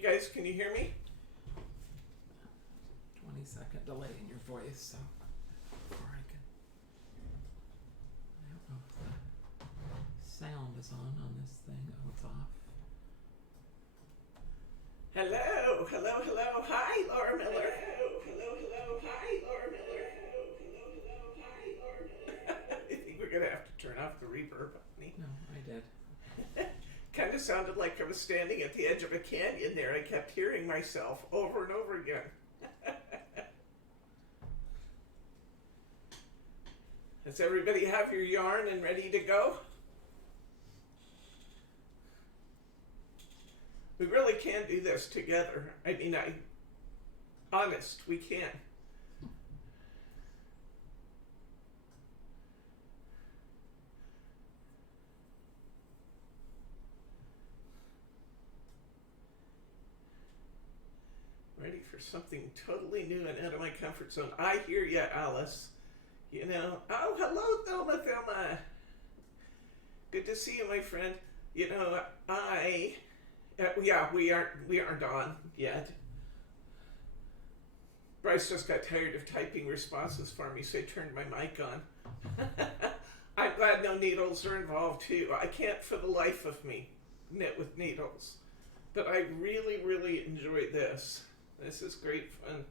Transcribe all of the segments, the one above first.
you guys, can you hear me? 20-second delay in your voice, so before I can. I don't know if the sound is on this thing. Oh, it's off. Hello, hello, hello. Hi, Laura Miller. Hello, hello, hello. Hi, Laura Miller. Hello, hello, hello. Hi, Laura Miller. I think we're gonna have to turn off the reverb, honey. No, I did. Kind of sounded like I was standing at the edge of a canyon there. I kept hearing myself over and over again. Does everybody have your yarn and ready to go? We really can do this together. I mean, honest, we can. Ready for something totally new and out of my comfort zone. I hear ya, Alice. You know, oh, hello, Thelma. Good to see you, my friend. You know, we aren't on yet. Bryce just got tired of typing responses for me, so he turned my mic on. I'm glad no needles are involved, too. I can't for the life of me knit with needles. But I really, really enjoy this. This is great fun.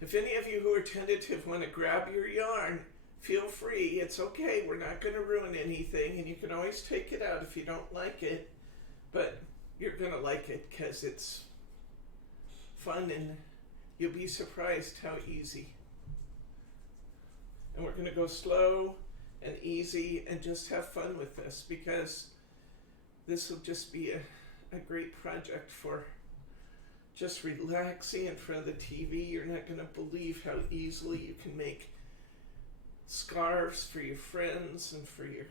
If any of you who are tentative want to grab your yarn, feel free. It's okay. We're not going to ruin anything, and you can always take it out if you don't like it. But you're going to like it because it's fun, and you'll be surprised how easy. And we're going to go slow and easy and just have fun with this, because this will just be a great project for just relaxing in front of the TV. You're not going to believe how easily you can make scarves for your friends and for your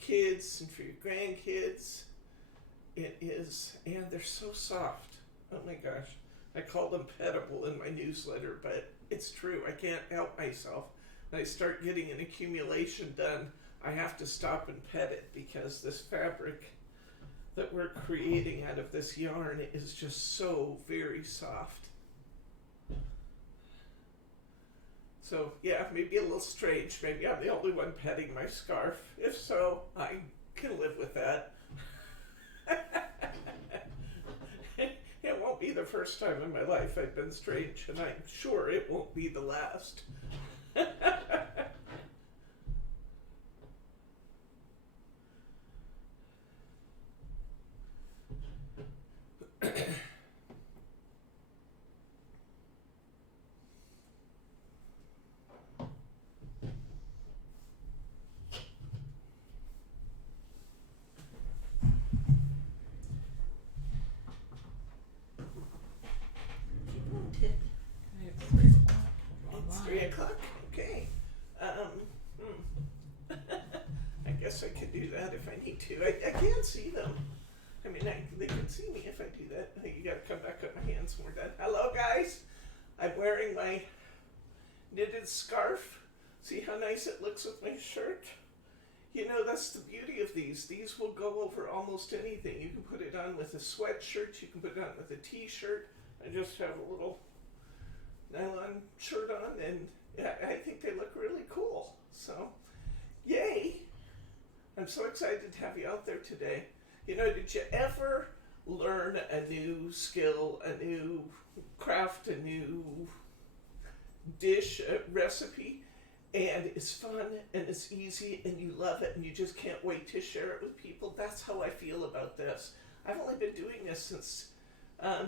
kids and for your grandkids. It is, and they're so soft. Oh my gosh. I call them petable in my newsletter, but it's true. I can't help myself. When I start getting an accumulation done, I have to stop and pet it, because this fabric that we're creating out of this yarn is just so very soft. So yeah, maybe a little strange. Maybe I'm the only one petting my scarf. If so, I can live with that. It won't be the first time in my life I've been strange, and I'm sure it won't be the last. It's 3 o'clock. Okay. I guess I could do that if I need to. I can't see them. I mean, they can see me if I do that. You gotta come back up my hands when we're done. Hello, guys. I'm wearing my knitted scarf. See how nice it looks with my shirt? You know, that's the beauty of these. These will go over almost anything. You can put it on with a sweatshirt. You can put it on with a t-shirt. I just have a little nylon shirt on, and yeah, I think they look really cool. So, yay! I'm so excited to have you out there today. You know, did you ever learn a new skill, a new craft, a new dish, a recipe, and it's fun and it's easy and you love it and you just can't wait to share it with people? That's how I feel about this. I've only been doing this since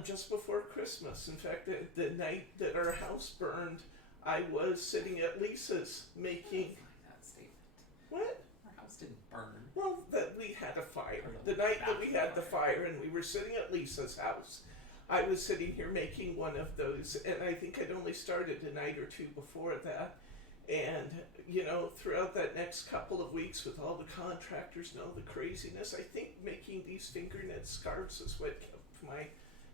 just before Christmas. In fact, the night that our house burned, I was sitting at Lisa's making... That statement. What? Our house didn't burn. Well, that we had a fire. The night that we had the fire and we were sitting at Lisa's house, I was sitting here making one of those, and I think I'd only started a night or two before that. And, you know, throughout that next couple of weeks with all the contractors and all the craziness, I think making these finger knit scarves is what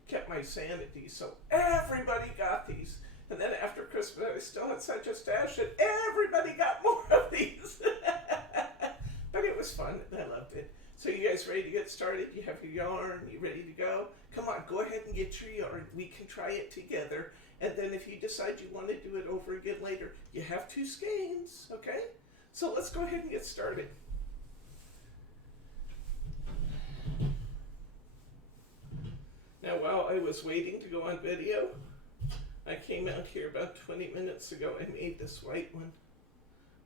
kept my sanity. So everybody got these. And then after Christmas, I still had such a stash that everybody got more of these. But it was fun. started? You have your yarn, you ready to go? Come on, go ahead and get your yarn. We can try it together. And then if you decide you want to do it over again later, you have 2 skeins, okay? So let's go ahead and get started. Now, while I was waiting to go on video, I came out here about 20 minutes ago. I made this white one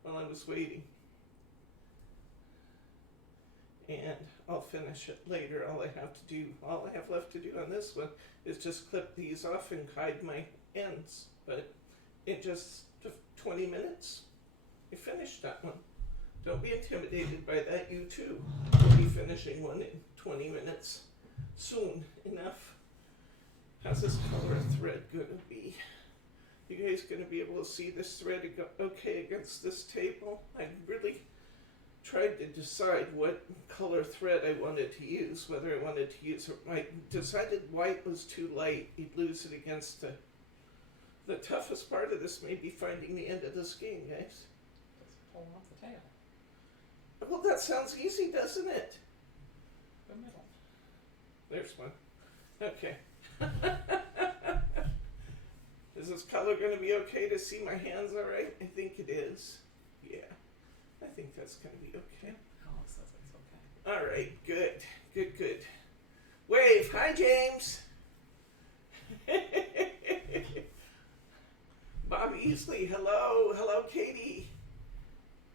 while I was waiting. And I'll finish it later. All I have left to do on this one is just clip these off and hide my ends. But in just 20 minutes, I finished that one. Don't be intimidated by that. You too will be finishing one in 20 minutes soon enough. How's this color of thread gonna be? You guys gonna be able to see this thread okay against this table? I really tried to decide what color thread I wanted to use, whether I wanted to use, I decided white was too light. You'd lose it against the toughest part of this may be finding the end of the skein, guys. Just pull off the tail. Well, that sounds easy, doesn't it? The middle. There's one. Okay. Is this color going to be okay to see my hands all right? I think it is. Yeah. I think that's going to be okay. Alex says it's okay. All right. Good. Good, good. Wave. Hi, James. Bob Easley. Hello. Hello, Katie.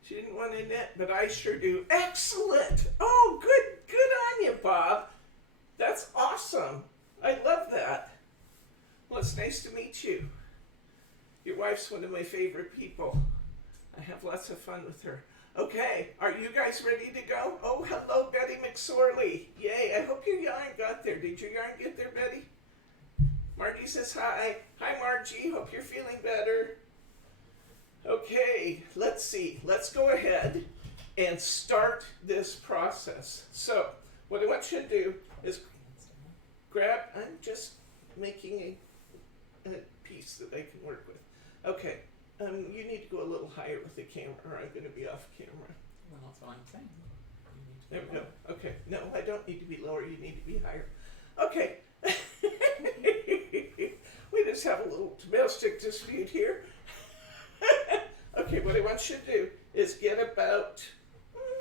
She didn't want to knit, but I sure do. Excellent. Oh, good. Good on you, Bob. That's awesome. I love that. Well, it's nice to meet you. Your wife's one of my favorite people. I have lots of fun with her. Okay, are you guys ready to go? Oh, hello, Betty McSorley. Yay, I hope your yarn got there. Did your yarn get there, Betty? Margie says hi. Hi, Margie. Hope you're feeling better. Okay, let's see. Let's go ahead and start this process. So, what I want you to do is grab, I'm just making a piece that I can work with. Okay, you need to go a little higher with the camera or I'm going to be off camera. Well, that's what I'm saying. There we go. Okay, no, I don't need to be lower, you need to be higher. Okay. We just have a little domestic dispute here. Okay, what I want you to do is get about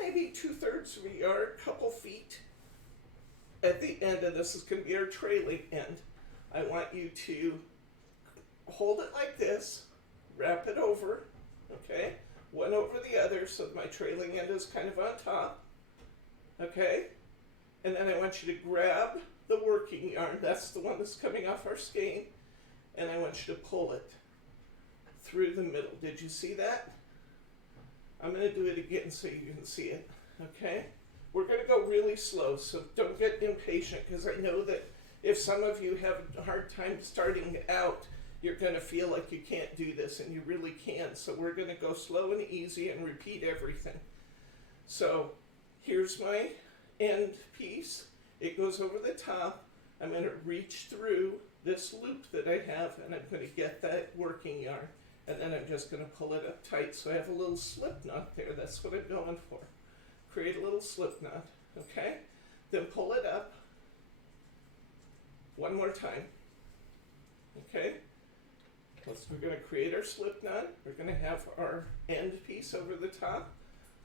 maybe 2/3 of a yard, couple feet at the end, and this is going to be our trailing end. I want you to hold it like this, wrap it over, okay, one over the other so my trailing end is kind of on top, okay, and then I want you to grab the working yarn, that's the one that's coming off our skein, and I want you to pull it through the middle. Did you see that? I'm going to do it again so you can see it, okay? We're going to go really slow, so don't get impatient, because I know that if some of you have a hard time starting out, you're going to feel like you can't do this, and you really can. So we're going to go slow and easy and repeat everything. So here's my end piece. It goes over the top. I'm going to reach through this loop that I have, and I'm going to get that working yarn. And then I'm just going to pull it up tight, so I have a little slip knot there. That's what I'm going for. Create a little slip knot, okay? Then pull it up one more time, okay? We're going to create our slip knot. We're going to have our end piece over the top.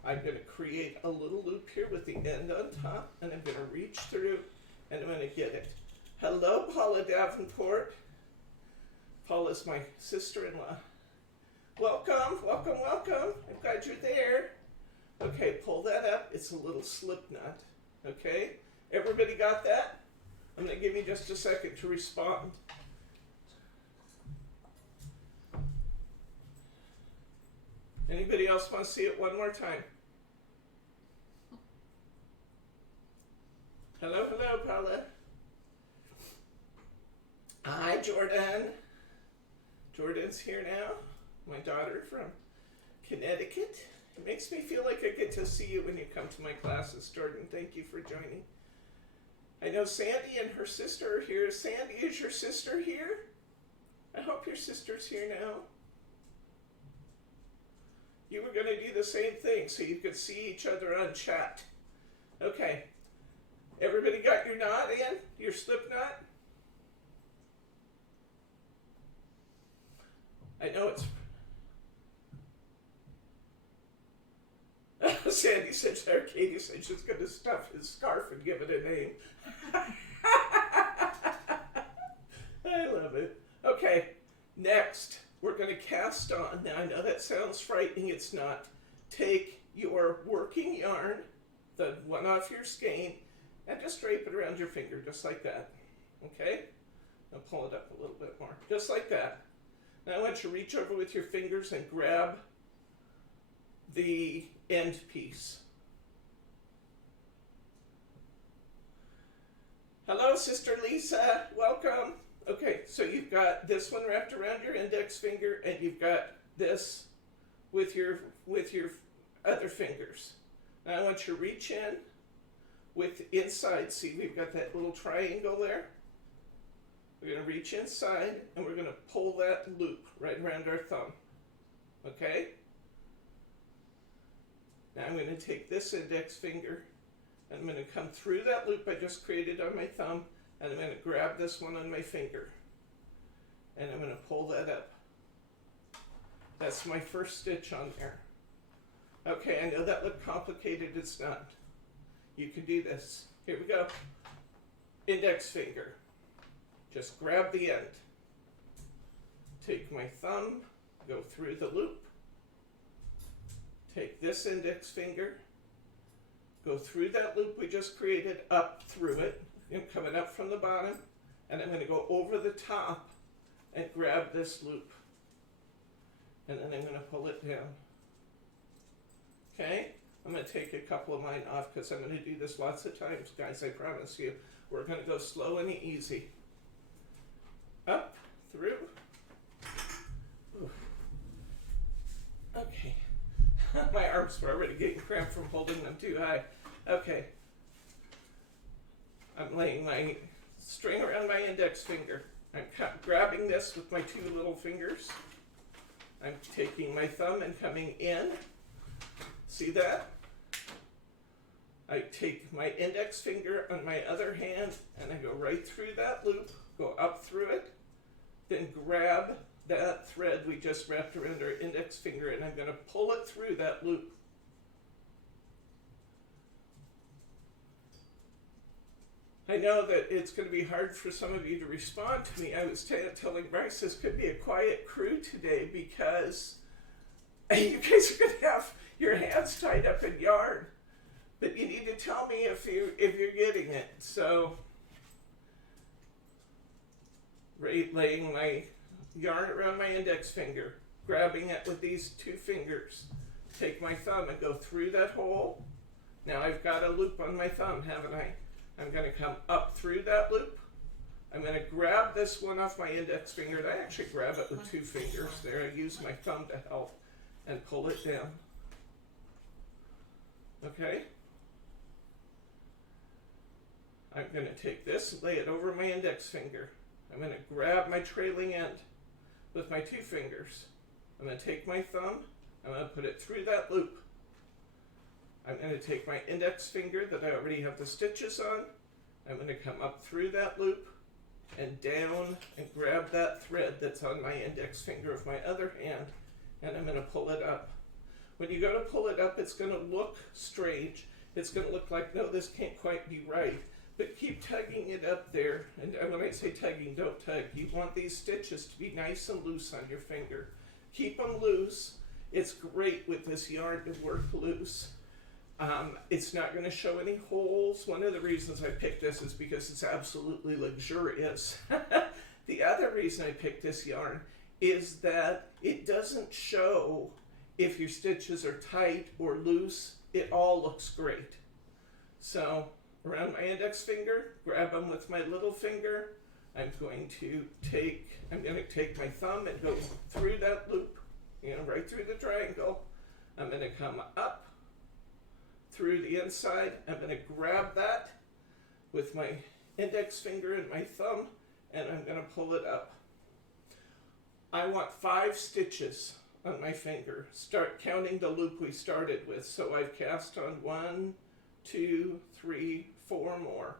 I'm going to create a little loop here with the end on top, and I'm going to reach through, and I'm going to get it. Hello, Paula Davenport. Paula's my sister-in-law. Welcome, welcome, welcome. I'm glad you're there. Okay, pull that up. It's a little slip knot. Okay? Everybody got that? I'm going to give you just a second to respond. Anybody else want to see it one more time? Hello, hello, Paula. Hi, Jordan. Jordan's here now. My daughter from Connecticut. It makes me feel like I get to see you when you come to my classes, Jordan. Thank you for joining. I know Sandy and her sister are here. Sandy, is your sister here? I hope your sister's here now. You were going to do the same thing so you could see each other on chat. Okay. Everybody got your knot in? Your slip knot? I know it's... Sandy says, Katie said she's going to stuff his scarf and give it a name. I love it. Okay, next, we're going to cast on. Now, I know that sounds frightening. It's not. Take your working yarn, the one off your skein, and just drape it around your finger, just like that. Okay? Now pull it up a little bit more, just like that. Now I want you to reach over with your fingers and grab the end piece. Hello, Sister Lisa. Welcome. Okay, so you've got this one wrapped around your index finger, and you've got this with your other fingers. Now I want you to reach in with inside. See, we've got that little triangle there. We're going to reach inside, and we're going to pull that loop right around our thumb. Okay? Now I'm going to take this index finger, and I'm going to come through that loop I just created on my thumb, and I'm going to grab this one on my finger, and I'm going to pull that up. That's my first stitch on there. Okay, I know that looked complicated. It's not. You can do this. Here we go. Index finger. Just grab the end. Take my thumb, go through the loop. Take this index finger, go through that loop we just created, up through it. I'm coming up from the bottom, and I'm going to go over the top and grab this loop. And then I'm going to pull it down. Okay? I'm going to take a couple of mine off because I'm going to do this lots of times, guys, I promise you. We're going to go slow and easy. Up, through. Ooh. Okay. My arms were already getting cramped from holding them too high. Okay. I'm laying my string around my index finger. I'm grabbing this with my two little fingers. I'm taking my thumb and coming in. See that? I take my index finger on my other hand and I go right through that loop, go up through it, then grab that thread we just wrapped around our index finger, and I'm going to pull it through that loop. I know that it's going to be hard for some of you to respond to me. I was telling Bryce this could be a quiet crew today because you guys are going to have your hands tied up in yarn, but you need to tell me if you're getting it. So, laying my yarn around my index finger, grabbing it with these two fingers, take my thumb and go through that hole. Now I've got a loop on my thumb, haven't I? I'm going to come up through that loop. I'm going to grab this one off my index finger, and I actually grab it with two fingers there. I use my thumb to help and pull it down. Okay? I'm going to take this and lay it over my index finger. I'm going to grab my trailing end with my two fingers. I'm going to take my thumb, I'm going to put it through that loop. I'm going to take my index finger that I already have the stitches on. I'm going to come up through that loop and down and grab that thread that's on my index finger of my other hand, and I'm going to pull it up. When you go to pull it up, it's going to look strange. It's going to look like, no, this can't quite be right. But keep tugging it up there. And when I say tugging, don't tug. You want these stitches to be nice and loose on your finger. Keep them loose. It's great with this yarn to work loose. It's not going to show any holes. One of the reasons I picked this is because it's absolutely luxurious. The other reason I picked this yarn is that it doesn't show if your stitches are tight or loose. It all looks great. So around my index finger, grab them with my little finger. I'm going to take my thumb and go through that loop, right through the triangle. I'm going to come up through the inside. I'm going to grab that with my index finger and my thumb, and I'm going to pull it up. I want 5 stitches on my finger. Start counting the loop we started with. So I've cast on 1, 2, 3, 4 more.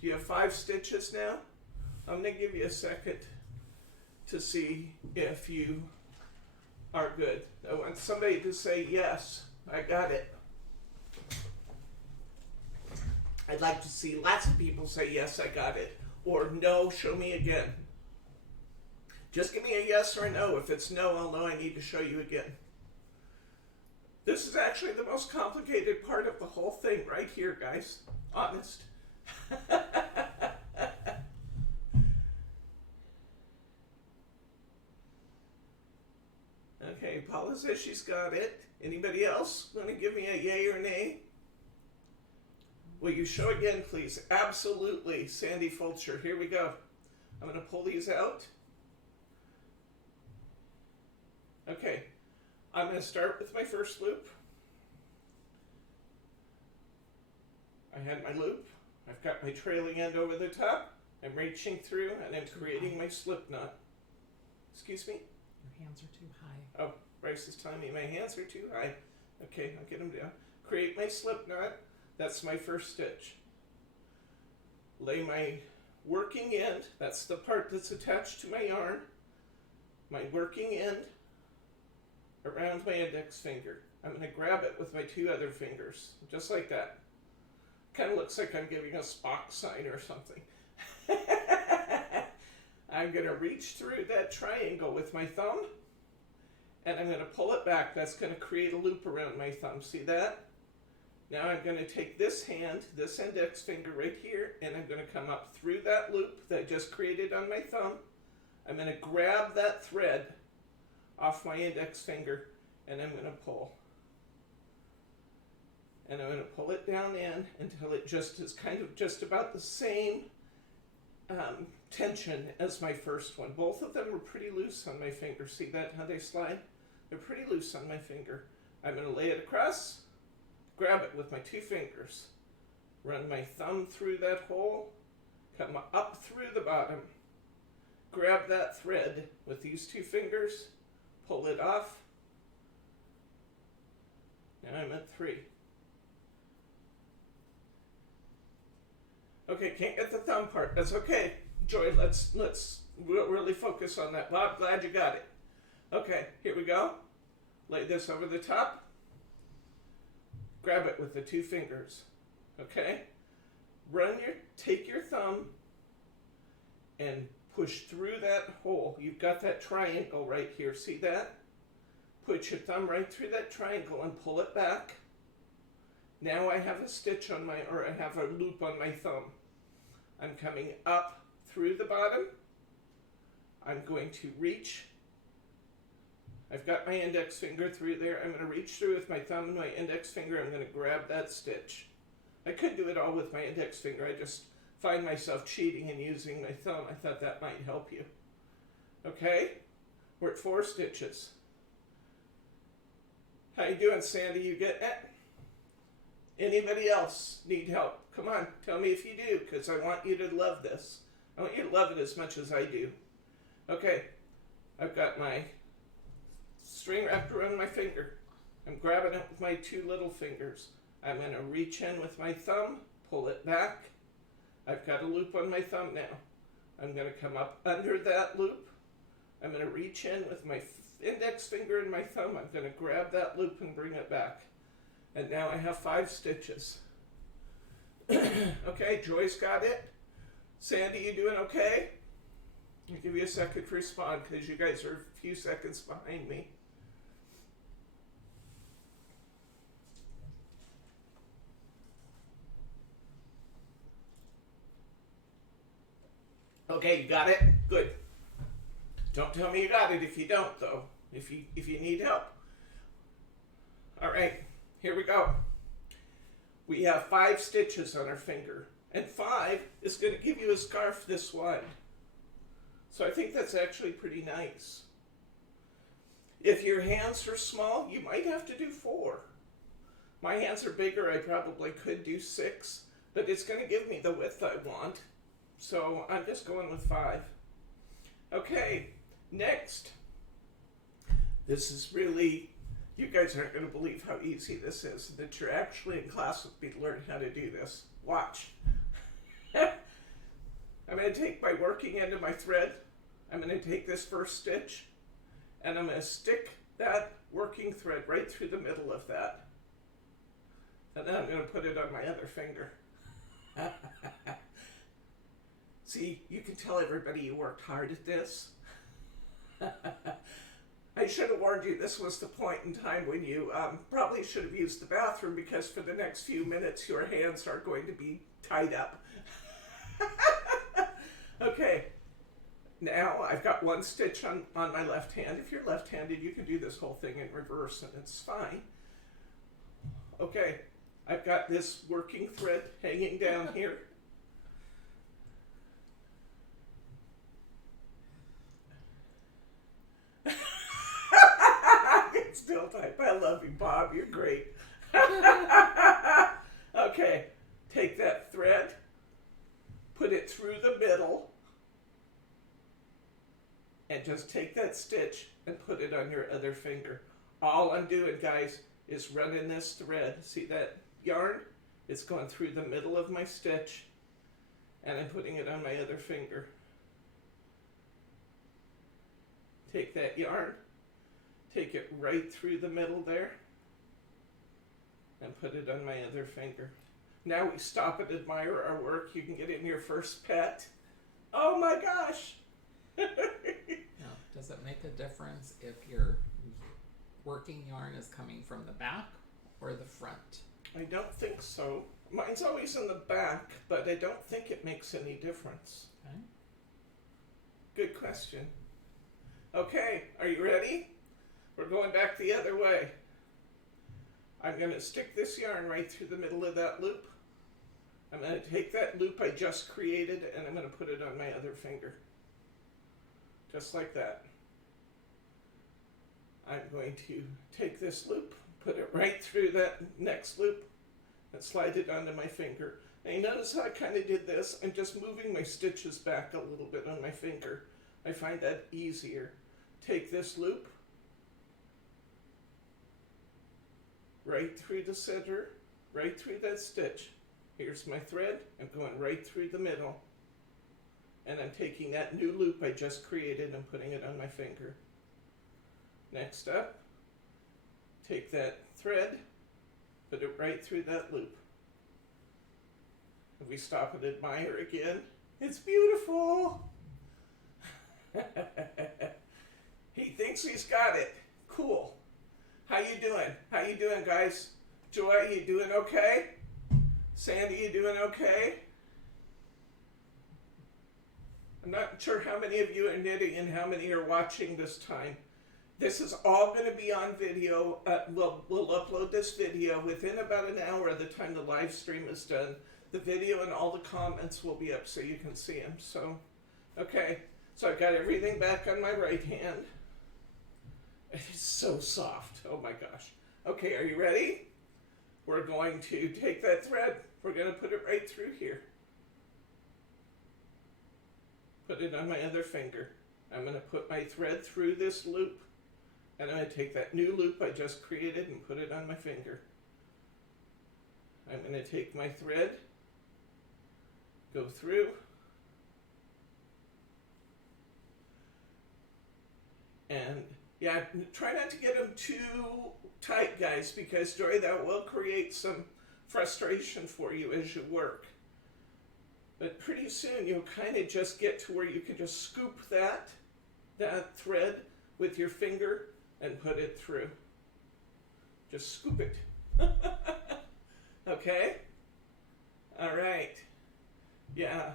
Do you have 5 stitches now? I'm going to give you a second to see if you are good. I want somebody to say, yes, I got it. I'd like to see lots of people say, yes, I got it. Or no, show me again. Just give me a yes or a no. If it's no, I'll know I need to show you again. This is actually the most complicated part of the whole thing right here, guys. Honest. Okay, Paula says she's got it. Anybody else want to give me a yay or nay? Will you show again, please? Absolutely, Sandy Fulcher. Here we go. I'm going to pull these out. Okay, I'm going to start with my first loop. I had my loop. I've got my trailing end over the top. I'm reaching through and I'm creating my slip knot. Excuse me? Your hands are too high. Oh, Bryce is telling me my hands are too high. Okay, I'll get them down. Create my slip knot. That's my first stitch. Lay my working end. That's the part that's attached to my yarn. My working end around my index finger. I'm going to grab it with my 2 other fingers, just like that. Kind of looks like I'm giving a Spock sign or something. I'm going to reach through that triangle with my thumb, and I'm going to pull it back. That's going to create a loop around my thumb. See that? Now I'm going to take this hand, this index finger right here, and I'm going to come up through that loop that I just created on my thumb. I'm going to grab that thread off my index finger, and I'm going to pull. And I'm going to pull it down in until it just is kind of just about the same tension as my first one. Both of them were pretty loose on my finger. See that, how they slide? They're pretty loose on my finger. I'm going to lay it across, grab it with my 2 fingers, run my thumb through that hole, come up through the bottom, grab that thread with these 2 fingers, pull it off. Now I'm at 3. Okay, can't get the thumb part. That's okay. Joy, let's really focus on that. Bob, glad you got it. Okay, here we go. Lay this over the top. Grab it with the 2 fingers. Okay? Take your thumb and push through that hole. You've got that triangle right here. See that? Put your thumb right through that triangle and pull it back. Now I have a stitch on my, or I have a loop on my thumb. I'm coming up through the bottom. I'm going to reach. I've got my index finger through there. I'm going to reach through with my thumb and my index finger. I'm going to grab that stitch. I could do it all with my index finger. I just find myself cheating and using my thumb. I thought that might help you. Okay? We're at 4 stitches. How you doing, Sandy? You getting it? Anybody else need help? Come on, tell me if you do, because I want you to love this. I want you to love it as much as I do. Okay, I've got my string wrapped around my finger. I'm grabbing it with my 2 little fingers. I'm going to reach in with my thumb, pull it back. I've got a loop on my thumb now. I'm going to come up under that loop. I'm going to reach in with my index finger and my thumb. I'm going to grab that loop and bring it back. And now I have 5 stitches. Okay, Joyce got it. Sandy, you doing okay? I'll give you a second to respond because you guys are a few seconds behind me. Okay, you got it? Good. Don't tell me you got it if you don't, though. If you need help. All right, here we go. We have 5 stitches on our finger, and 5 is going to give you a scarf this wide. So I think that's actually pretty nice. If your hands are small, you might have to do 4. My hands are bigger, I probably could do 6, but it's going to give me the width I want. So I'm just going with 5. Okay, next. This is really, you guys aren't going to believe how easy this is, that you're actually in class with me to learn how to do this. Watch. I'm going to take my working end of my thread. I'm going to take this first stitch and I'm going to stick that working thread right through the middle of that. And then I'm going to put it on my other finger. See, you can tell everybody you worked hard at this. I should have warned you this was the point in time when you probably should have used the bathroom, because for the next few minutes your hands are going to be tied up. Okay, now I've got one stitch on my left hand. If you're left-handed, you can do this whole thing in reverse and it's fine. Okay, I've got this working thread hanging down here. It's still tight. I love you, Bob. You're great. Okay, take that thread, put it through the middle, and just take that stitch and put it on your other finger. All I'm doing, guys, is running this thread. See that yarn? It's going through the middle of my stitch, and I'm putting it on my other finger. Take that yarn, take it right through the middle there, and put it on my other finger. Now we stop and admire our work. You can get in your first pet. Oh my gosh! Now, does it make a difference if your working yarn is coming from the back or the front? I don't think so. Mine's always in the back, but I don't think it makes any difference. Okay. Good question. Okay, are you ready? We're going back the other way. I'm going to stick this yarn right through the middle of that loop. I'm going to take that loop I just created and I'm going to put it on my other finger. Just like that. I'm going to take this loop, put it right through that next loop, and slide it onto my finger. Now you notice how I kind of did this? I'm just moving my stitches back a little bit on my finger. I find that easier. Take this loop, right through the center, right through that stitch. Here's my thread. I'm going right through the middle. And I'm taking that new loop I just created and putting it on my finger. Next up, take that thread, put it right through that loop. If we stop and admire again, it's beautiful. He thinks he's got it. Cool. How you doing? How you doing, guys? Joy, you doing okay? Sandy, you doing okay? I'm not sure how many of you are knitting and how many are watching this time. This is all going to be on video. We'll upload this video within about an hour of the time the live stream is done. The video and all the comments will be up so you can see them. So, okay. So I've got everything back on my right hand. It's so soft. Oh my gosh. Okay, are you ready? We're going to take that thread. We're going to put it right through here. Put it on my other finger. I'm going to put my thread through this loop. And I'm going to take that new loop I just created and put it on my finger. I'm going to take my thread, go through, and yeah, try not to get them too tight, guys, because Joy, that will create some frustration for you as you work. But pretty soon you'll kind of just get to where you can just scoop that thread with your finger and put it through. Just scoop it. Okay? All right. Yeah.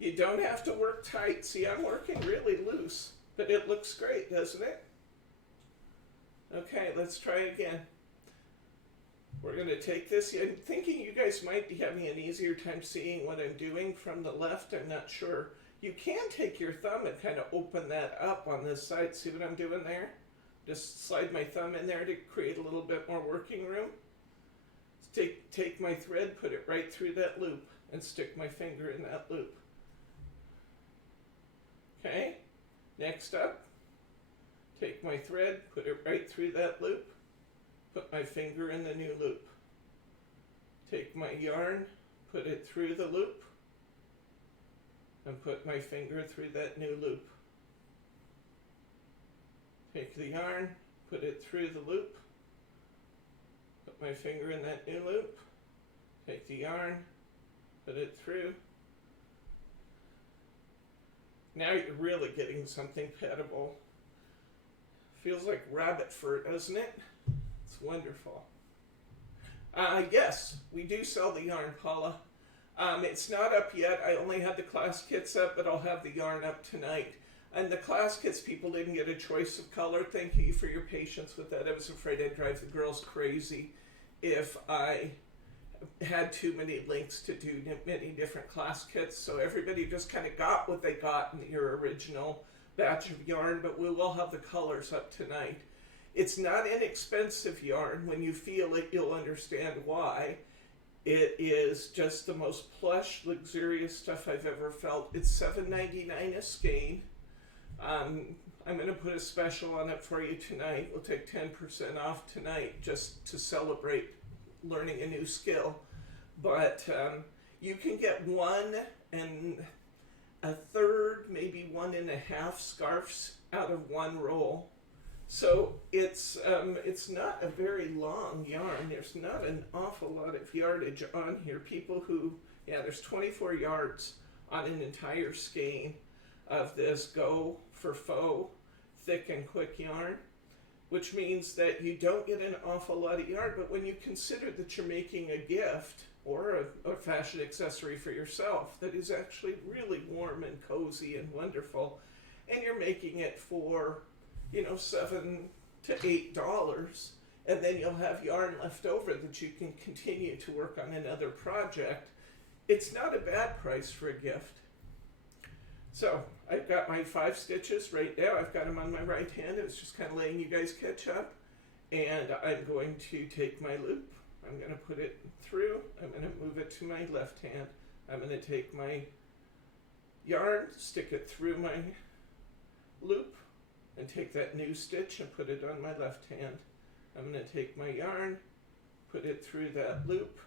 You don't have to work tight. See, I'm working really loose, but it looks great, doesn't it? Okay, let's try again. We're going to take this. I'm thinking you guys might be having an easier time seeing what I'm doing from the left. I'm not sure. You can take your thumb and kind of open that up on this side. See what I'm doing there? Just slide my thumb in there to create a little bit more working room. Take my thread, put it right through that loop, and stick my finger in that loop. Okay, next up, take my thread, put it right through that loop, put my finger in the new loop. Take my yarn, put it through the loop, and put my finger through that new loop. Take the yarn, put it through the loop, put my finger in that new loop, take the yarn, put it through. Now you're really getting something petable. Feels like rabbit fur, doesn't it? It's wonderful. Yes, we do sell the yarn, Paula. It's not up yet. I only had the class kits up, but I'll have the yarn up tonight. And the class kits, people didn't get a choice of color. Thank you for your patience with that. I was afraid I'd drive the girls crazy if I had too many links to do many different class kits. So everybody just kind of got what they got in your original batch of yarn, but we will have the colors up tonight. It's not inexpensive yarn. When you feel it, you'll understand why. It is just the most plush, luxurious stuff I've ever felt. It's $7.99 a skein. I'm going to put a special on it for you tonight. We'll take 10% off tonight just to celebrate learning a new skill. But you can get 1 1/3, maybe 1 1/2 scarves out of one roll. So it's not a very long yarn. There's not an awful lot of yardage on here. People who, there's 24 yards on an entire skein of this Go for Faux thick and quick yarn, which means that you don't get an awful lot of yarn, but when you consider that you're making a gift or a fashion accessory for yourself that is actually really warm and cozy and wonderful, and you're making it for $7 to $8, and then you'll have yarn left over that you can continue to work on another project. It's not a bad price for a gift. So I've got my 5 stitches right now. I've got them on my right hand. It's just kind of letting you guys catch up. And I'm going to take my loop. I'm going to put it through. I'm going to move it to my left hand. I'm going to take my yarn, stick it through my loop, and take that new stitch and put it on my left hand. I'm going to take my yarn, put it through that loop,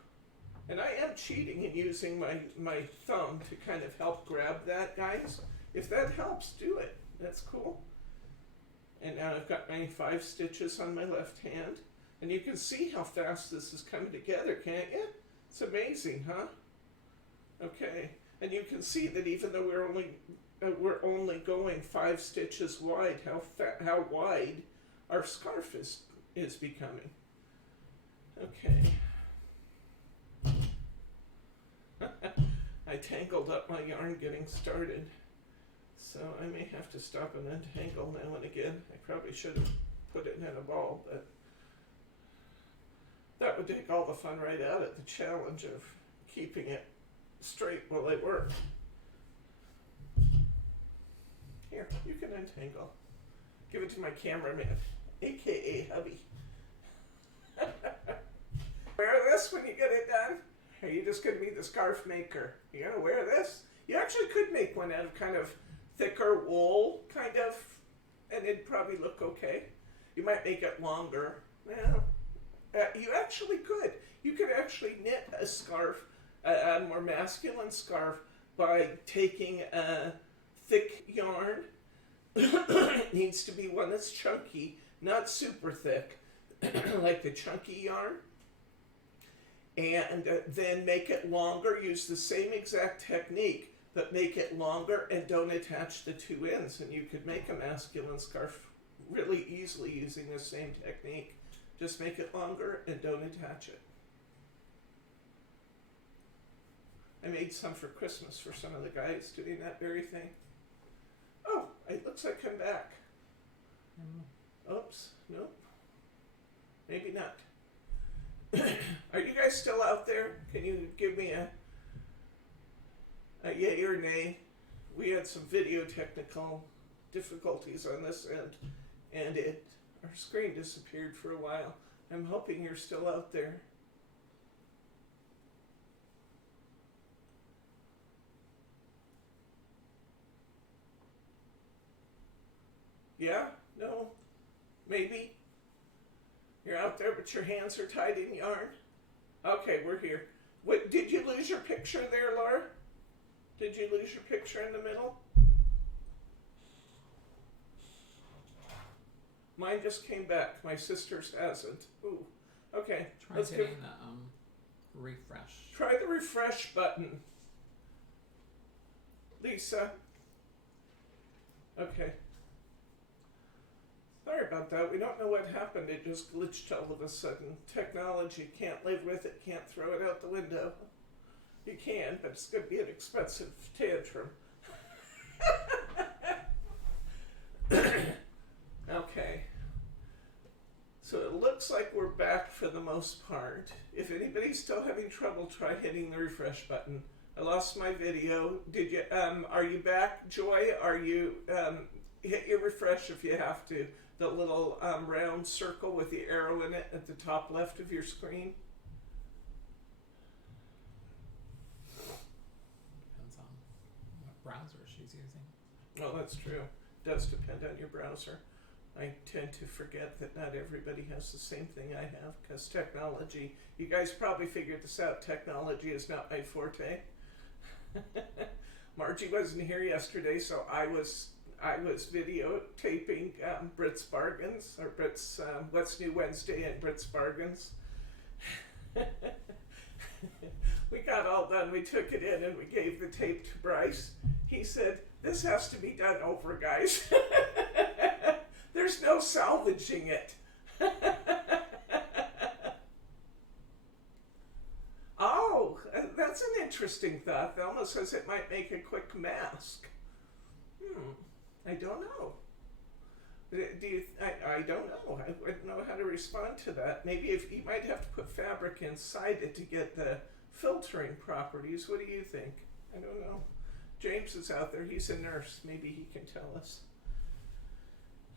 and I am cheating and using my thumb to kind of help grab that, guys. If that helps, do it. That's cool. And now I've got my 5 stitches on my left hand, and you can see how fast this is coming together, can't you? It's amazing, huh? Okay, and you can see that even though we're only going 5 stitches wide, how wide our scarf is becoming. Okay. I tangled up my yarn getting started, so I may have to stop and untangle now and again. I probably should have put it in a ball, but that would take all the fun right out of the challenge of keeping it straight while I work. Here, you can untangle. Give it to my cameraman, aka hubby. Wear this when you get it done? Or are you just going to be the scarf maker? You going to wear this? You actually could make one out of kind of thicker wool, kind of, and it'd probably look okay. You might make it longer. Well, you actually could. You could actually knit a scarf, a more masculine scarf, by taking a thick yarn. It needs to be one that's chunky, not super thick, like the chunky yarn. And then make it longer, use the same exact technique, but make it longer and don't attach the 2 ends. And you could make a masculine scarf really easily using the same technique. Just make it longer and don't attach it. I made some for Christmas for some of the guys doing that very thing. Oh, it looks like I'm back. Oops, nope. Maybe not. Are you guys still out there? Can you give me a yay or nay? We had some video technical difficulties on this end, and our screen disappeared for a while. I'm hoping you're still out there. Yeah? No? Maybe? You're out there, but your hands are tied in yarn? Okay, we're here. What, did you lose your picture there, Laura? Did you lose your picture in the middle? Mine just came back. My sister's hasn't. Ooh. Okay. Try Let's hitting the refresh. try the refresh button. Lisa. Okay. Sorry about that. We don't know what happened. It just glitched all of a sudden. Technology, can't live with it, can't throw it out the window. You can, but it's going to be an expensive tantrum. Okay. So it looks like we're back for the most part. If anybody's still having trouble, try hitting the refresh button. I lost my video. Did you? Are you back, Joy? Are you? Hit your refresh if you have to. The little round circle with the arrow in it at the top left of your screen. Depends on what browser she's using. Oh, that's true. It does depend on your browser. I tend to forget that not everybody has the same thing I have because technology, you guys probably figured this out, technology is not my forte. Margie wasn't here yesterday, so I was videotaping Brit's Bargains, or Brit's What's New Wednesday and Brit's Bargains. We got all done, we took it in and we gave the tape to Bryce. He said, "This has to be done over, guys." There's no salvaging it. Oh, that's an interesting thought. Thelma says it might make a quick mask. I don't know. I don't know. I wouldn't know how to respond to that. Maybe if you might have to put fabric inside it to get the filtering properties. What do you think? I don't know. James is out there. He's a nurse. Maybe he can tell us.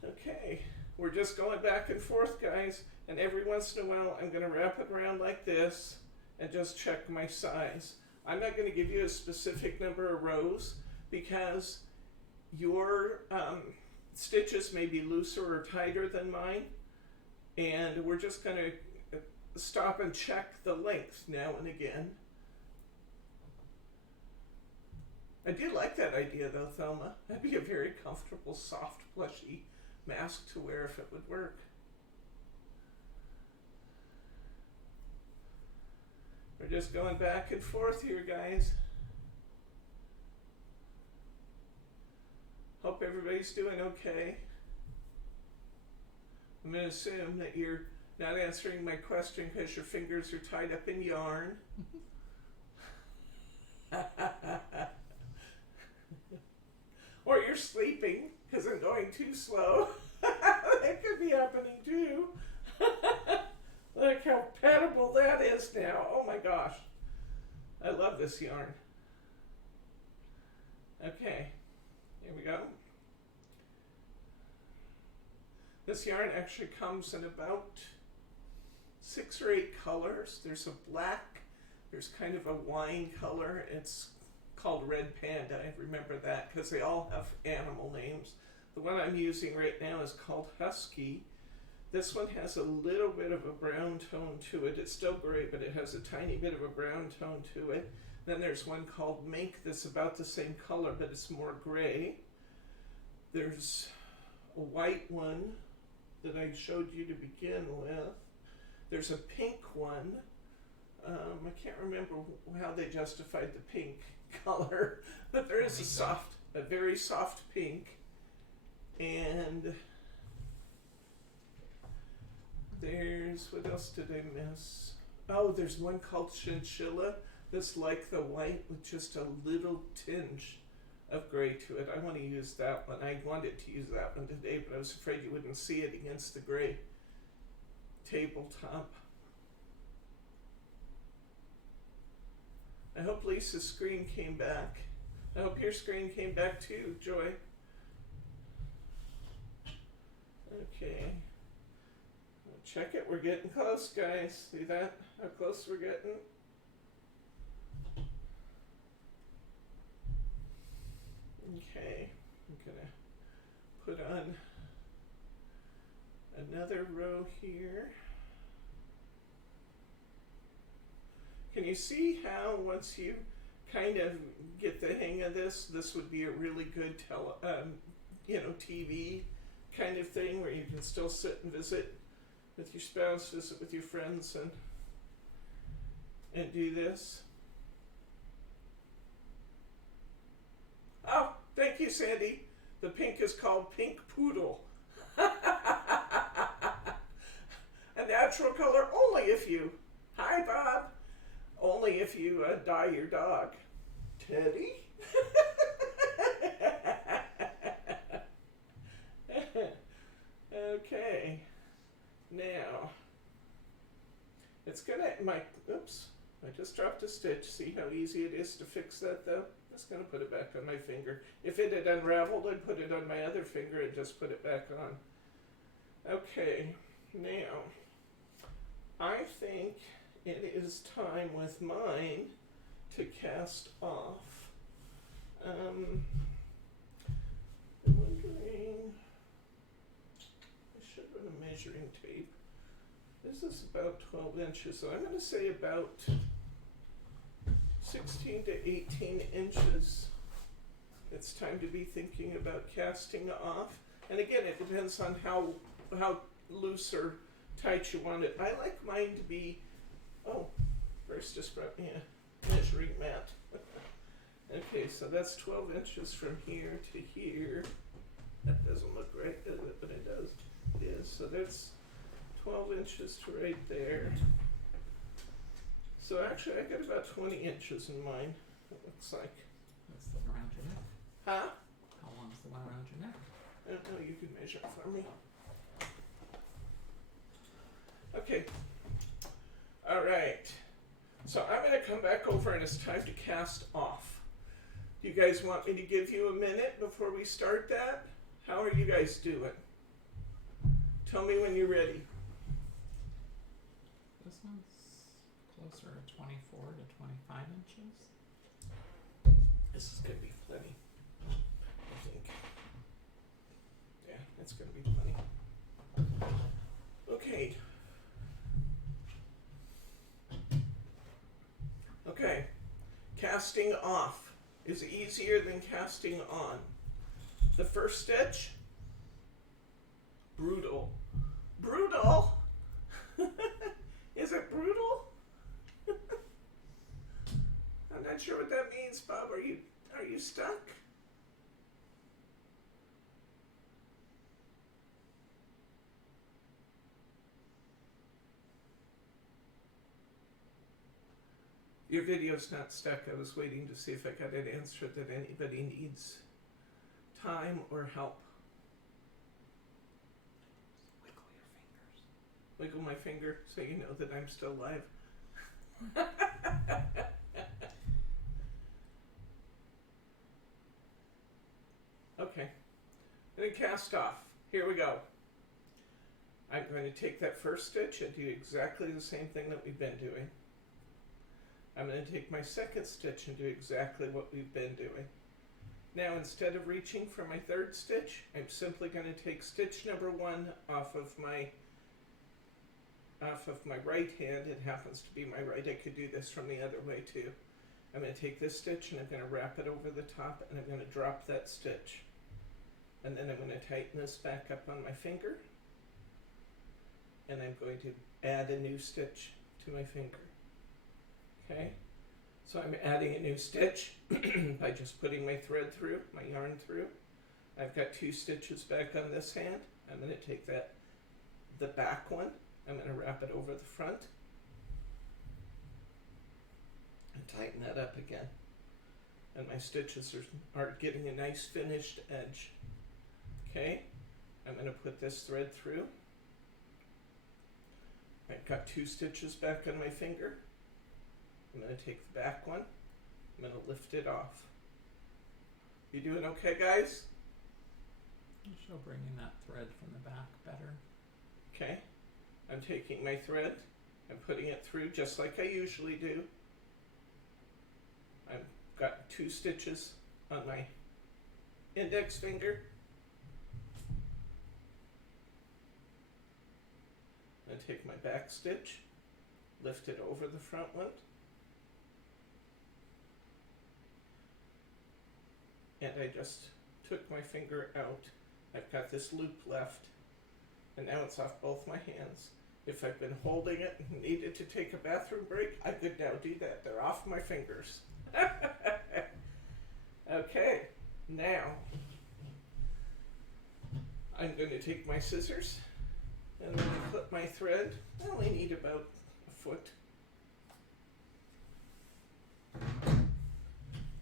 Okay, we're just going back and forth, guys, and every once in a while I'm going to wrap it around like this and just check my size. I'm not going to give you a specific number of rows because your stitches may be looser or tighter than mine, and we're just going to stop and check the length now and again. I do like that idea though, Thelma. That'd be a very comfortable, soft, plushy mask to wear if it would work. We're just going back and forth here, guys. Hope everybody's doing okay. I'm going to assume that you're not answering my question because your fingers are tied up in yarn. Or you're sleeping because I'm going too slow. That could be happening too. Look how pettable that is now. Oh my gosh. I love this yarn. Okay, here we go. This yarn actually comes in about 6 or 8 colors. There's a black, there's kind of a wine color. It's called Red Panda. I remember that because they all have animal names. The one I'm using right now is called Husky. This one has a little bit of a brown tone to it. It's still gray, but it has a tiny bit of a brown tone to it. Then there's one called Mink that's about the same color, but it's more gray. There's a white one that I showed you to begin with. There's a pink one. I can't remember how they justified the pink color, but there is a very soft pink. And there's, what else did I miss? Oh, there's one called Chinchilla that's like the white with just a little tinge of gray to it. I want to use that one. I wanted to use that one today, but I was afraid you wouldn't see it against the gray tabletop. I hope Lisa's screen came back. I hope your screen came back too, Joy. Okay. Check it. We're getting close, guys. See that? How close we're getting? Okay. I'm going to put on another row here. Can you see how once you kind of get the hang of this, this would be a really good TV kind of thing where you can still sit and visit with your spouse, visit with your friends, and do this. Oh, thank you, Sandy. The pink is called Pink Poodle. A natural color only if you, hi Bob, only if you dye your dog. Teddy? Okay, now, it's gonna, oops, I just dropped a stitch. See how easy it is to fix that though? Just gonna put it back on my finger. If it had unraveled, I'd put it on my other finger and just put it back on. Okay, now, I think it is time with mine to cast off. I'm wondering, I should run a measuring tape. This is about 12 inches, so I'm going to say about 16 to 18 inches. It's time to be thinking about casting off. And again, it depends on how loose or tight you want it. I like mine to be, oh, first just brought me a measuring mat. Okay, so that's 12 inches from here to here. That doesn't look right, does it? But it does. It is. So that's 12 inches to right there. So actually, I got about 20 inches in mine, it looks like. That's the one around your neck. Huh? How long's the one around your neck? I don't know, you can measure it for me. Okay. All right. So I'm going to come back over and it's time to cast off. Do you guys want me to give you a minute before we start that? How are you guys doing? Tell me when you're ready. This one's closer to 24 to 25 inches. This is going to be plenty, I think. Yeah, it's going to be plenty. Okay. Okay. Casting off is easier than casting on. The first stitch, brutal. Brutal? Is it brutal? I'm not sure what that means, Bob. Are you stuck? Your video's not stuck. I was waiting to see if I got an answer that anybody needs time or help. Wiggle your fingers. Wiggle my finger so you know that I'm still alive. Okay, I'm going to cast off. Here we go. I'm going to take that first stitch and do exactly the same thing that we've been doing. I'm going to take my second stitch and do exactly what we've been doing. Now, instead of reaching for my third stitch, I'm simply going to take stitch number 1 off of my right hand. It happens to be my right. I could do this from the other way too. I'm going to take this stitch and I'm going to wrap it over the top and I'm going to drop that stitch. And then I'm going to tighten this back up on my finger. And I'm going to add a new stitch to my finger. Okay, so I'm adding a new stitch by just putting my thread through, my yarn through. I've got 2 stitches back on this hand. I'm going to take the back one, I'm going to wrap it over the front and tighten that up again. And my stitches are getting a nice finished edge. Okay, I'm going to put this thread through. I've got 2 stitches back on my finger. I'm going to take the back one, I'm going to lift it off. You doing okay, guys? You show bringing that thread from the back better. Okay, I'm taking my thread, I'm putting it through just like I usually do. I've got 2 stitches on my index finger. I'm going to take my back stitch, lift it over the front one. and I just took my finger out. I've got this loop left, and now it's off both my hands. If I've been holding it and needed to take a bathroom break, I could now do that. They're off my fingers. Okay, now I'm going to take my scissors and I'm going to clip my thread. I only need about a foot.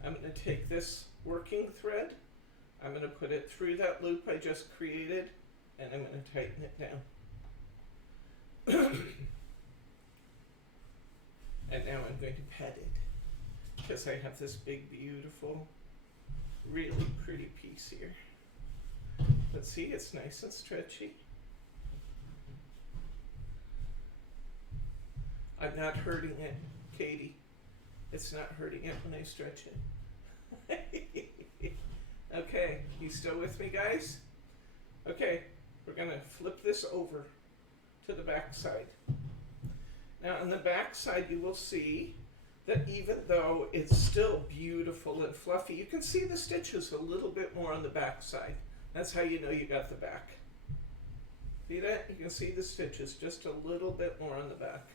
I'm going to take this working thread, I'm going to put it through that loop I just created, and I'm going to tighten it down. And now I'm going to pat it, because I have this big, beautiful, really pretty piece here. But see, it's nice and stretchy. I'm not hurting it, Katie. It's not hurting it when I stretch it. Okay, you still with me, guys? Okay, we're gonna flip this over to the back side. Now on the back side you will see that even though it's still beautiful and fluffy, you can see the stitches a little bit more on the back side. That's how you know you got the back. See that? You can see the stitches just a little bit more on the back.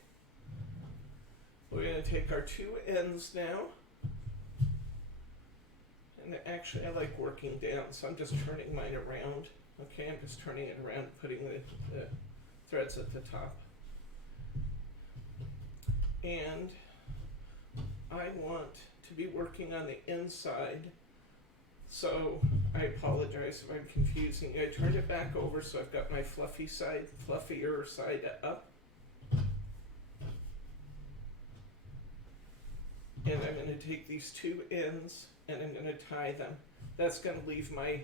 We're going to take our two ends now. And actually I like working down, so I'm just turning mine around. Okay, I'm just turning it around, putting the threads at the top. And I want to be working on the inside, so I apologize if I'm confusing you. I turned it back over so I've got my fluffy side, fluffier side up. And I'm going to take these two ends and I'm going to tie them. That's going to leave my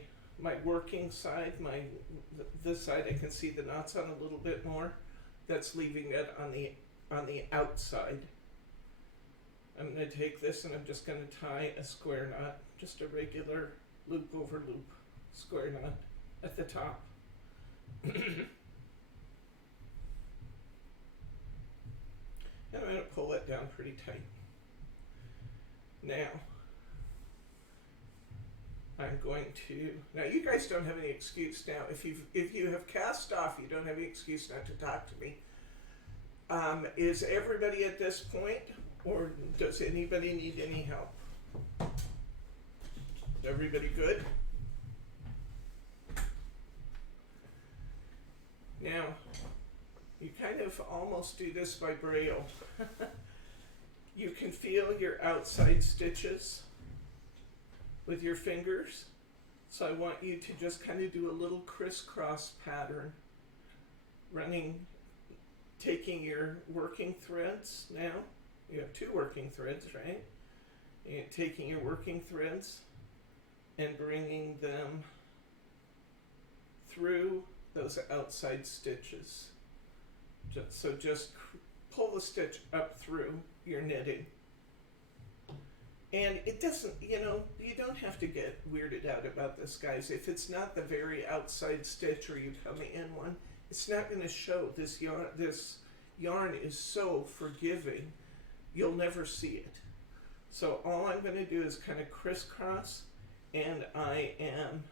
working side, this side I can see the knots on a little bit more. That's leaving it on the outside. I'm going to take this and I'm just going to tie a square knot, just a regular loop over loop square knot at the top. And I'm going to pull it down pretty tight. Now, I'm going to, now you guys don't have any excuse now. If you have cast off, you don't have any excuse not to talk to me. Is everybody at this point, or does anybody need any help? Is everybody good? Now, you kind of almost do this by braille. You can feel your outside stitches with your fingers. So I want you to just kind of do a little crisscross pattern, taking your working threads now. You have two working threads, right? And taking your working threads and bringing them through those outside stitches. Just pull the stitch up through your knitting. And it doesn't, you don't have to get weirded out about this, guys. If it's not the very outside stitch or you come in one, it's not going to show. This yarn is so forgiving, you'll never see it. So all I'm going to do is kind of crisscross, and I am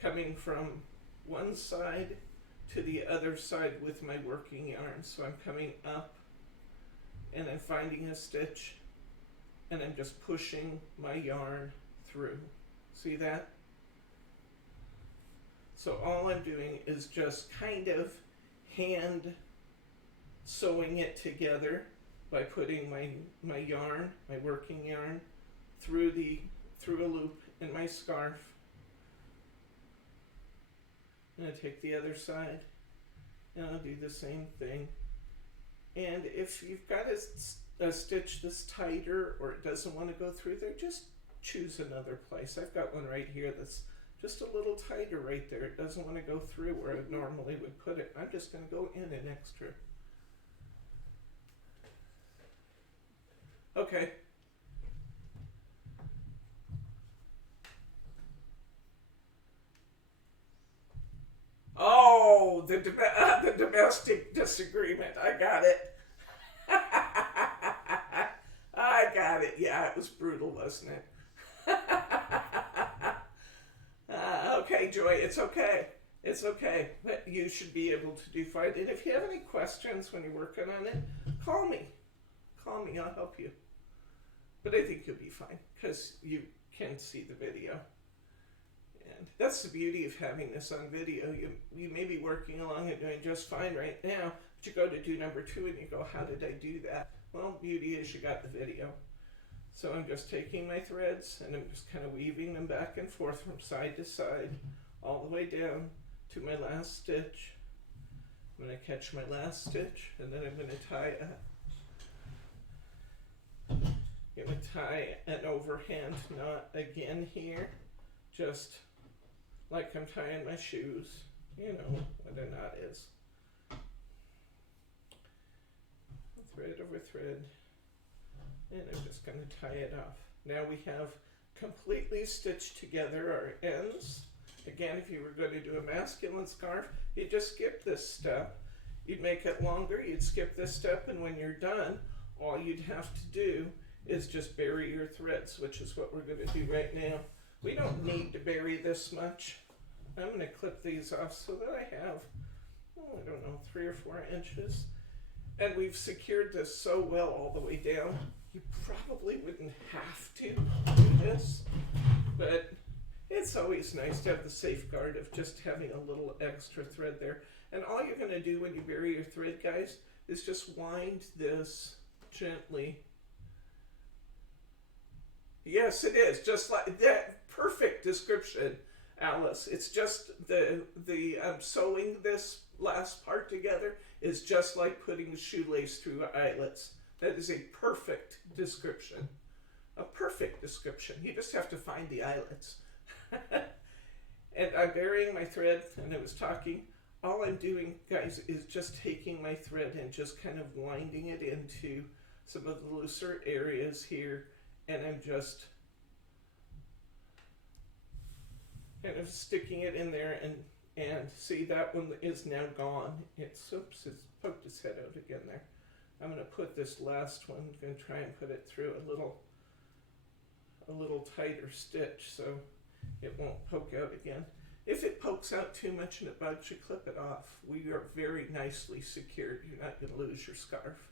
coming from one side to the other side with my working yarn. So I'm coming up and I'm finding a stitch and I'm just pushing my yarn through. See that? So all I'm doing is just kind of hand sewing it together by putting my yarn, my working yarn, through a loop in my scarf. I'm going to take the other side and I'll do the same thing. And if you've got a stitch that's tighter or it doesn't want to go through there, just choose another place. I've got one right here that's just a little tighter right there. It doesn't want to go through where I normally would put it. I'm just going to go in an extra. Okay. Oh, the domestic disagreement. I got it. I got it. Yeah, it was brutal, wasn't it? okay, Joy. It's okay. It's okay. But you should be able to do fine. And if you have any questions when you're working on it, call me. Call me. I'll help you. But I think you'll be fine because you can see the video. And that's the beauty of having this on video. You may be working along and doing just fine right now, but you go to do number 2 and you go, how did I do that? Well, beauty is you got the video. So I'm just taking my threads and I'm just kind of weaving them back and forth from side to side, all the way down to my last stitch. I'm going to catch my last stitch and then I'm going to tie an overhand knot again here, just like I'm tying my shoes. You know what a knot is. Thread over thread. And I'm just going to tie it off. Now we have completely stitched together our ends. Again, if you were going to do a masculine scarf, you'd just skip this step. You'd make it longer, you'd skip this step, and when you're done, all you'd have to do is just bury your threads, which is what we're going to do right now. We don't need to bury this much. I'm going to clip these off so that I have, I don't know, 3 or 4 inches. And we've secured this so well all the way down, you probably wouldn't have to do this, but it's always nice to have the safeguard of just having a little extra thread there. And all you're going to do when you bury your thread, guys, is just wind this gently. Yes, it is, just like that. Perfect description, Alice. It's just the sewing this last part together is just like putting the shoelace through eyelets. That is a perfect description. A perfect description. You just have to find the eyelets. And I'm burying my thread, and I was talking. All I'm doing, guys, is just taking my thread and just kind of winding it into some of the looser areas here, and I'm just kind of sticking it in there, and see, that one is now gone. It's poked its head out again there. I'm going to put this last one, going to try and put it through a little tighter stitch so it won't poke out again. If it pokes out too much and it bugs you, clip it off. We are very nicely secured. You're not going to lose your scarf.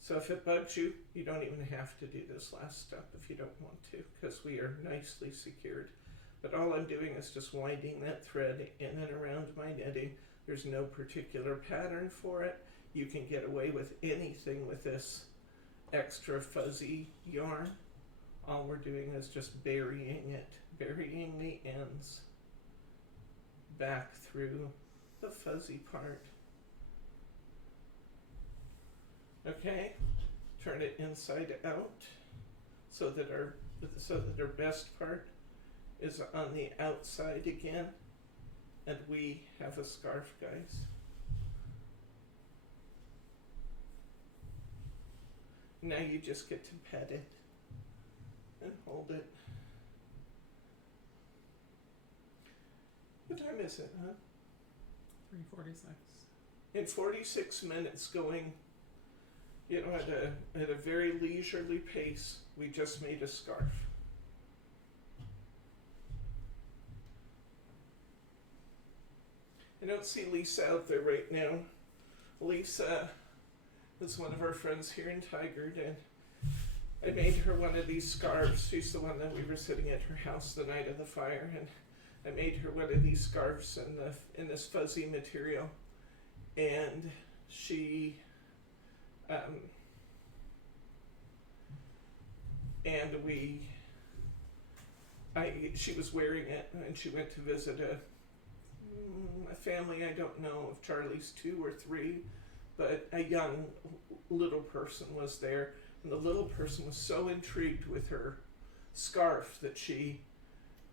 So if it bugs you, you don't even have to do this last step if you don't want to, because we are nicely secured. But all I'm doing is just winding that thread in and around my knitting. There's no particular pattern for it. You can get away with anything with this extra fuzzy yarn. All we're doing is just burying the ends back through the fuzzy part. Okay, turn it inside out so that our best part is on the outside again, and we have a scarf, guys. Now you just get to pet it and hold it. What time is it, huh? 3:46. In 46 minutes, going, at a very leisurely pace, we just made a scarf. I don't see Lisa out there right now. Lisa is one of our friends here in Tigard, and I made her one of these scarves. She's the one that we were sitting at her house the night of the fire, and I made her one of these scarves in this fuzzy material, and she she was wearing it, and she went to visit a family, I don't know if Charlie's 2 or 3, but a young little person was there, and the little person was so intrigued with her scarf that she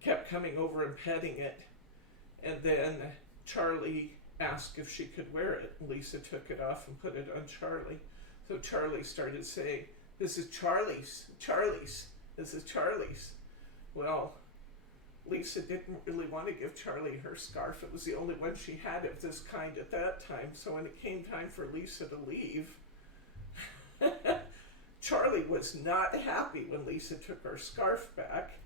kept coming over and petting it, and then Charlie asked if she could wear it. Lisa took it off and put it on Charlie. So Charlie started saying, "This is Charlie's, this is Charlie's." Well, Lisa didn't really want to give Charlie her scarf. It was the only one she had of this kind at that time. So when it came time for Lisa to leave, Charlie was not happy when Lisa took her scarf back.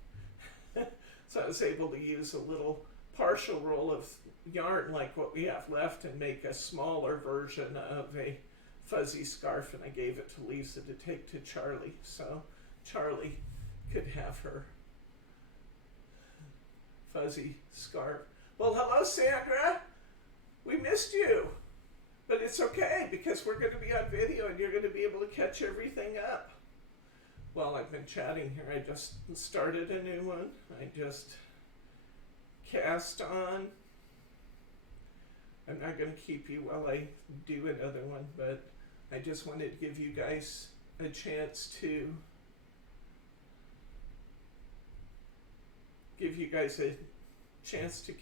So I was able to use a little partial roll of yarn like what we have left and make a smaller version of a fuzzy scarf, and I gave it to Lisa to take to Charlie so Charlie could have her fuzzy scarf. Well, hello Sandra, we missed you, but it's okay because we're going to be on video and you're going to be able to catch everything up. While I've been chatting here, I just started a new one. I just cast on. I'm not going to keep you while I do another one, but I just wanted to give you guys a chance to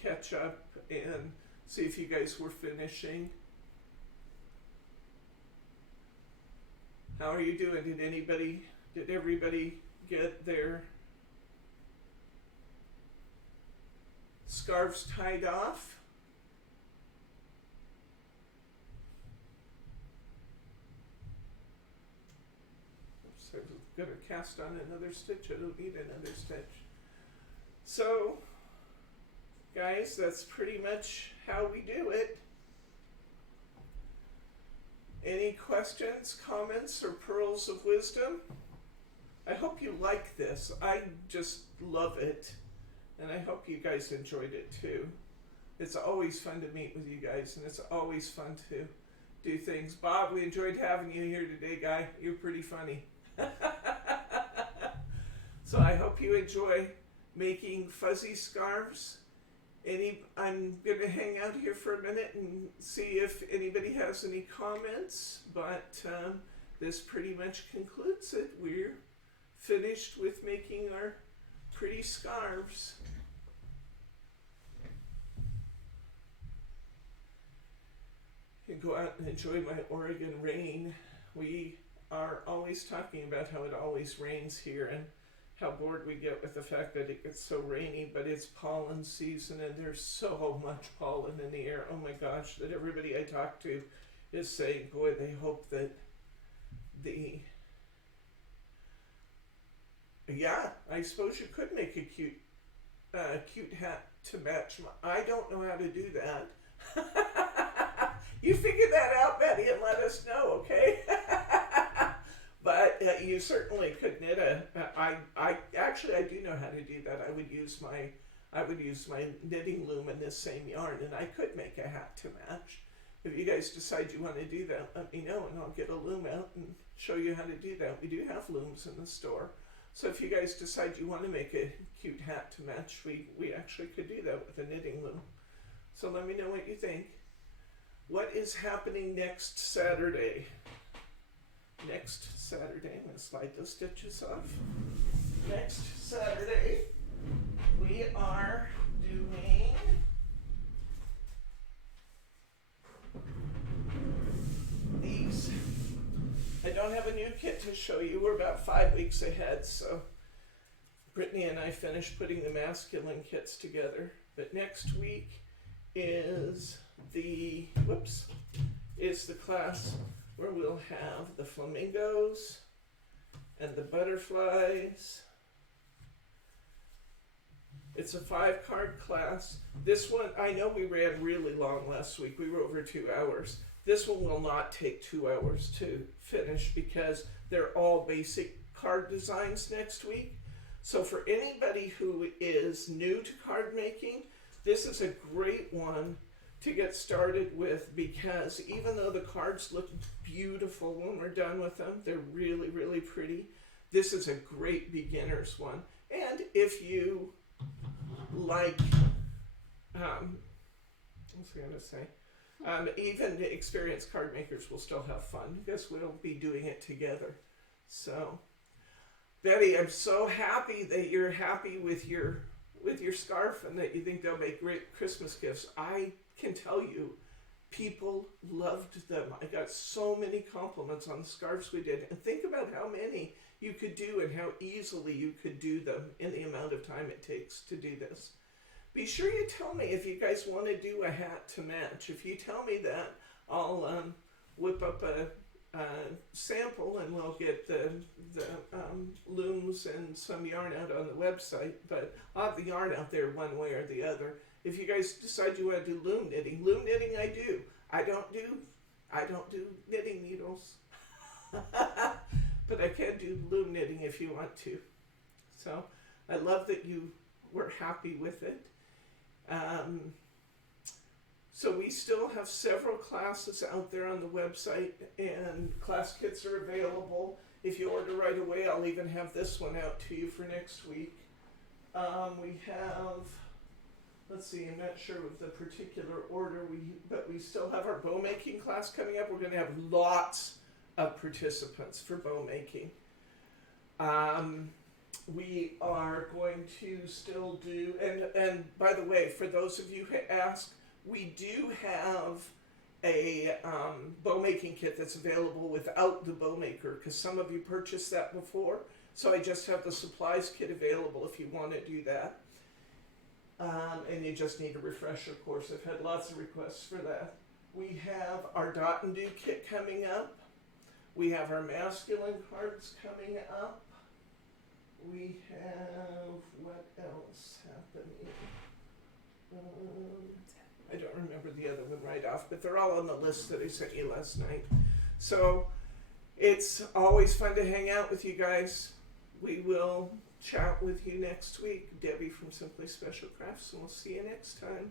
catch up and see if you guys were finishing. How are you doing? Did everybody get their scarves tied off? Oops, I was going to cast on another stitch. I don't need another stitch. So, guys, that's pretty much how we do it. Any questions, comments, or pearls of wisdom? I hope you like this. I just love it. And I hope you guys enjoyed it too. It's always fun to meet with you guys, and it's always fun to do things. Bob, we enjoyed having you here today, guy. You're pretty funny. So I hope you enjoy making fuzzy scarves. I'm going to hang out here for a minute and see if anybody has any comments, but this pretty much concludes it. We're finished with making our pretty scarves. You can go out and enjoy my Oregon rain. We are always talking about how it always rains here and how bored we get with the fact that it gets so rainy, but it's pollen season and there's so much pollen in the air. Oh my gosh, that everybody I talk to is saying, boy, they hope that yeah, I suppose you could make a cute hat to match I don't know how to do that. You figure that out, Betty, and let us know, okay? But you certainly could knit I do know how to do that. I would use my knitting loom in this same yarn, and I could make a hat to match. If you guys decide you want to do that, let me know, and I'll get a loom out and show you how to do that. We do have looms in the store. So if you guys decide you want to make a cute hat to match, we actually could do that with a knitting loom. So let me know what you think. What is happening next Saturday? Next Saturday, I'm going to slide those stitches off. Next Saturday, we are doing these. I don't have a new kit to show you. We're about 5 weeks ahead, so Brittany and I finished putting the masculine kits together. But next week is the class where we'll have the flamingos and the butterflies. It's a 5-card class. This one, I know we ran really long last week. We were over 2 hours. This one will not take 2 hours to finish because they're all basic card designs next week. So for anybody who is new to card making, this is a great one to get started with, because even though the cards look beautiful when we're done with them, they're really, really pretty. This is a great beginner's one. And if you like, what's I going to say? Even the experienced card makers will still have fun because we'll be doing it together. So, Betty, I'm so happy that you're happy with your scarf and that you think they'll make great Christmas gifts. I can tell you, people loved them. I got so many compliments on the scarves we did. And think about how many you could do and how easily you could do them in the amount of time it takes to do this. Be sure you tell me if you guys want to do a hat to match. If you tell me that, I'll whip up a sample and we'll get the looms and some yarn out on the website. But I'll have the yarn out there one way or the other. If you guys decide you want to do loom knitting I do. I don't do knitting needles. But I can do loom knitting if you want to. So I love that you were happy with it. So we still have several classes out there on the website, and class kits are available. If you order right away, I'll even have this one out to you for next week. We have, let's see, I'm not sure of the particular order, but we still have our bow making class coming up. We're going to have lots of participants for bow making. We are going to still do, and by the way, for those of you who ask, we do have a bow making kit that's available without the bow maker, because some of you purchased that before. So I just have the supplies kit available if you want to do that. And you just need a refresher course. I've had lots of requests for that. We have our dot and do kit coming up. We have our masculine cards coming up. We have, what else happening? I don't remember the other one right off, but they're all on the list that I sent you last night. So it's always fun to hang out with you guys. We will chat with you next week. Debbie from Simply Special Crafts, and we'll see you next time.